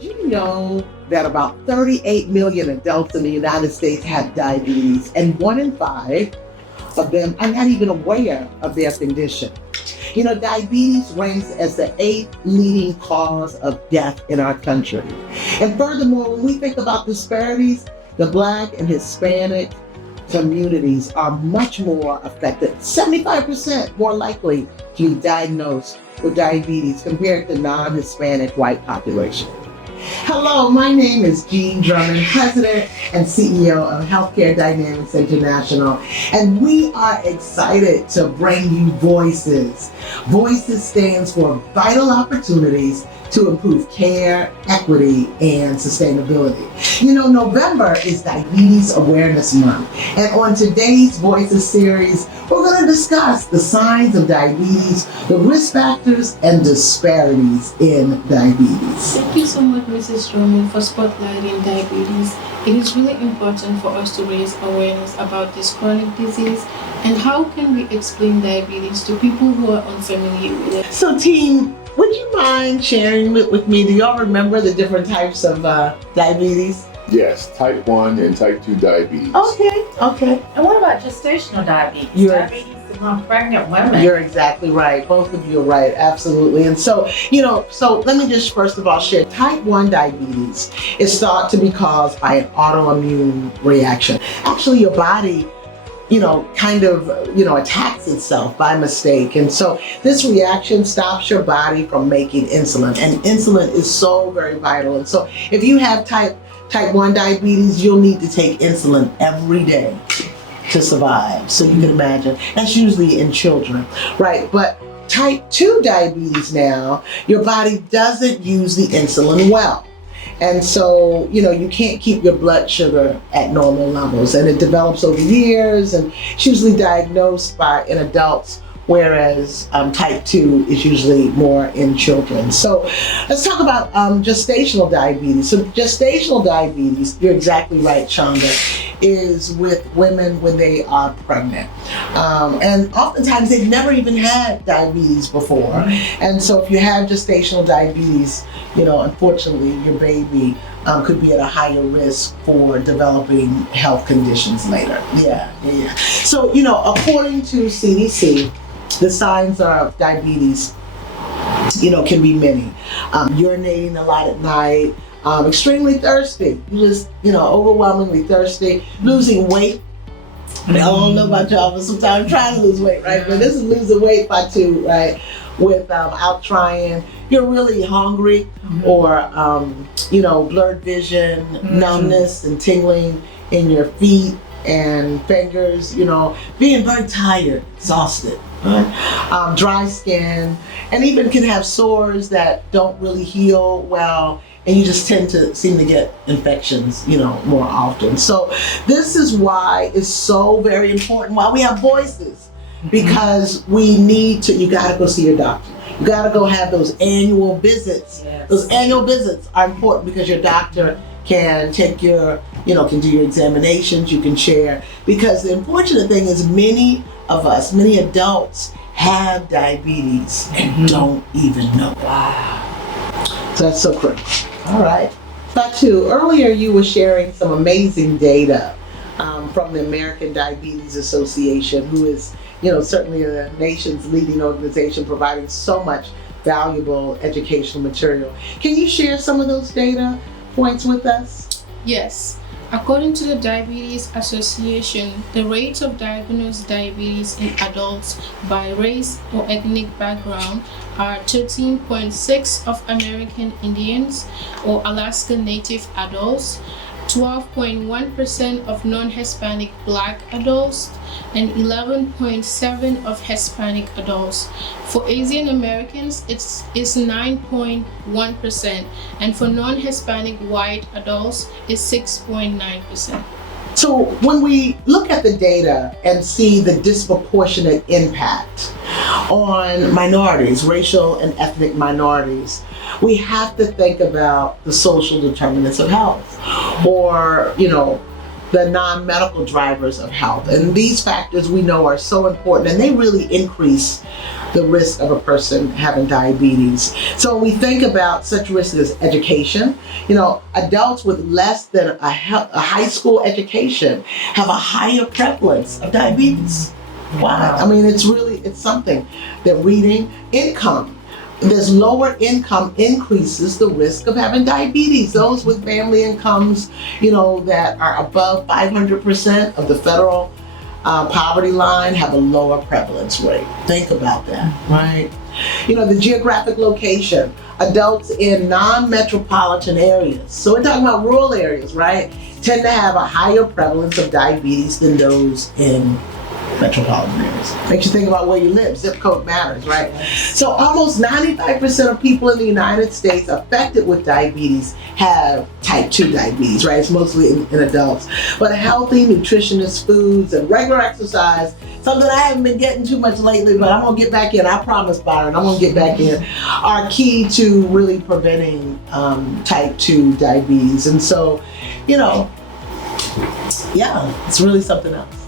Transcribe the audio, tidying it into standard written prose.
Did you know that about 38 million adults in the United States have diabetes, and 1 in 5 of them are not even aware of their condition? You know, diabetes ranks as the 8th leading cause of death in our country. And furthermore, when we think about disparities, the Black and Hispanic communities are much more affected, 75% more likely to be diagnosed with diabetes compared to non-Hispanic white population. Hello, my name is Jean Drummond, President and CEO of Healthcare Dynamics International, and we are excited to bring you Voices. Voices stands for Vital Opportunities to Improve Care, Equity, and Sustainability. You know, November is Diabetes Awareness Month, and on today's Voices series, we're going to discuss the signs of diabetes, the risk factors, and disparities in diabetes. Thank you so much, Mrs. Drummond, for spotlighting diabetes. It is really important for us to raise awareness about this chronic disease, and how can we explain diabetes to people who are unfamiliar with it? So, team, would you mind sharing with me? Do y'all remember the different types of diabetes? Yes, type 1 and type 2 diabetes. Okay. And what about gestational diabetes? Diabetes among pregnant women. You're exactly right. Both of you are right. Absolutely. And so, let me just first of all share. Type 1 diabetes is thought to be caused by an autoimmune reaction. Actually, your body attacks itself by mistake. And so this reaction stops your body from making insulin. And insulin is so very vital. And so if you have type 1 diabetes, you'll need to take insulin every day to survive. So you can imagine. That's usually in children, right? But type 2 diabetes now, your body doesn't use the insulin well. And so, you can't keep your blood sugar at normal levels, and it develops over years, and it's usually diagnosed in adults, whereas type 2 is usually more in children. So let's talk about gestational diabetes. So gestational diabetes, you're exactly right, Shonda, is with women when they are pregnant. And oftentimes they've never even had diabetes before. And so if you have gestational diabetes, unfortunately your baby could be at a higher risk for developing health conditions later. Yeah. So, according to CDC, the signs of diabetes, can be many. Urinating a lot at night, extremely thirsty, overwhelmingly thirsty, losing weight. I don't know about y'all, but sometimes I'm trying to lose weight, right? But this is losing weight by 2, right? Without trying. You're really hungry, or, blurred vision, numbness and tingling in your feet and fingers, being very tired, exhausted. Dry skin, and even can have sores that don't really heal well, and you just tend to seem to get infections, more often. So this is why it's so very important why we have Voices, because you gotta go see your doctor. You gotta go have those annual visits. Yes. Those annual visits are important because your doctor can take can do your examinations, you can share, because the unfortunate thing is many adults have diabetes and don't even know. Wow. So that's so crazy. All right. Fatu, earlier you were sharing some amazing data from the American Diabetes Association, who is, certainly the nation's leading organization providing so much valuable educational material. Can you share some of those data points with us? Yes. According to the Diabetes Association, the rates of diagnosed diabetes in adults by race or ethnic background are 13.6 of American Indians or Alaska Native adults, 12.1% of non-Hispanic Black adults, and 11.7% of Hispanic adults. For Asian Americans, it's 9.1%, and for non-Hispanic white adults, it's 6.9%. So when we look at the data and see the disproportionate impact on minorities, racial and ethnic minorities, we have to think about the social determinants of health, or, the non-medical drivers of health. And these factors we know are so important, and they really increase the risk of a person having diabetes. So when we think about such risks as education, adults with less than a high school education have a higher prevalence of diabetes. Wow. I mean, it's something. That reading, income. There's lower income increases the risk of having diabetes. Those with family incomes, that are above 500% of the federal poverty line have a lower prevalence rate. Think about that, right? The geographic location. Adults in non-metropolitan areas, so we're talking about rural areas, right, tend to have a higher prevalence of diabetes than those in metropolitan areas. Makes you think about where you live. Zip code matters, right? So almost 95% of people in the United States affected with diabetes have type 2 diabetes, right? It's mostly in adults. But healthy, nutritious foods and regular exercise, something I haven't been getting too much lately, but I'm gonna get back in. I promise, Byron, I'm gonna get back in, are key to really preventing type 2 diabetes. And so, yeah, it's really something else.